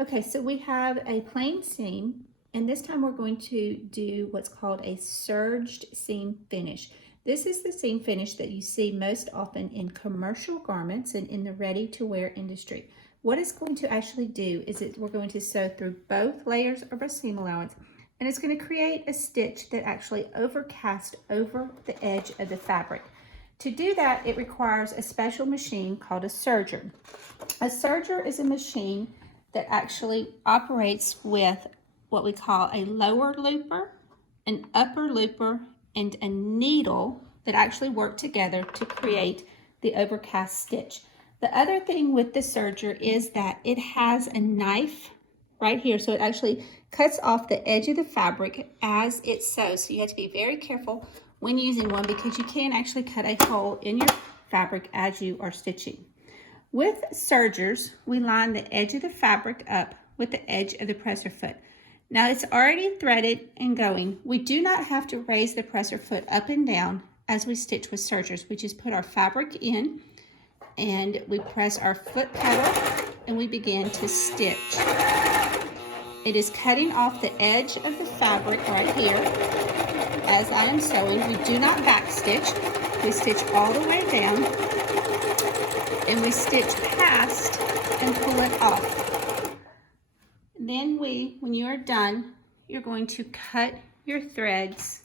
Okay, so we have a plain seam, and this time we're going to do what's called a serged seam finish. This is the seam finish that you see most often in commercial garments and in the ready-to-wear industry. What it's going to actually do is we're going to sew through both layers of our seam allowance, and it's going to create a stitch that actually overcasts over the edge of the fabric. To do that, it requires a special machine called a serger. A serger is a machine that actually operates with what we call a lower looper, an upper looper, and a needle that actually work together to create the overcast stitch. The other thing with the serger is that it has a knife right here, so it actually cuts off the edge of the fabric as it sews. So you have to be very careful when using one because you can actually cut a hole in your fabric as you are stitching. With sergers, we line the edge of the fabric up with the edge of the presser foot. Now it's already threaded and going. We do not have to raise the presser foot up and down as we stitch with sergers. We just put our fabric in and we press our foot pedal and we begin to stitch. It is cutting off the edge of the fabric right here as I am sewing. We do not back stitch. We stitch all the way down and we stitch past and pull it off. Then when you are done, you're going to cut your threads,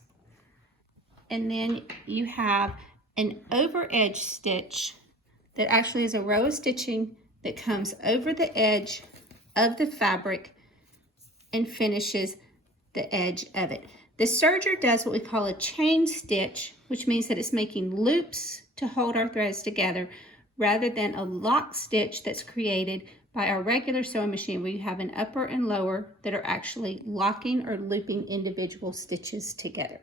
and then you have an over edge stitch that actually is a row of stitching that comes over the edge of the fabric and finishes the edge of it. The serger does what we call a chain stitch, which means that it's making loops to hold our threads together rather than a lock stitch that's created by our regular sewing machine where you have an upper and lower that are actually locking or looping individual stitches together.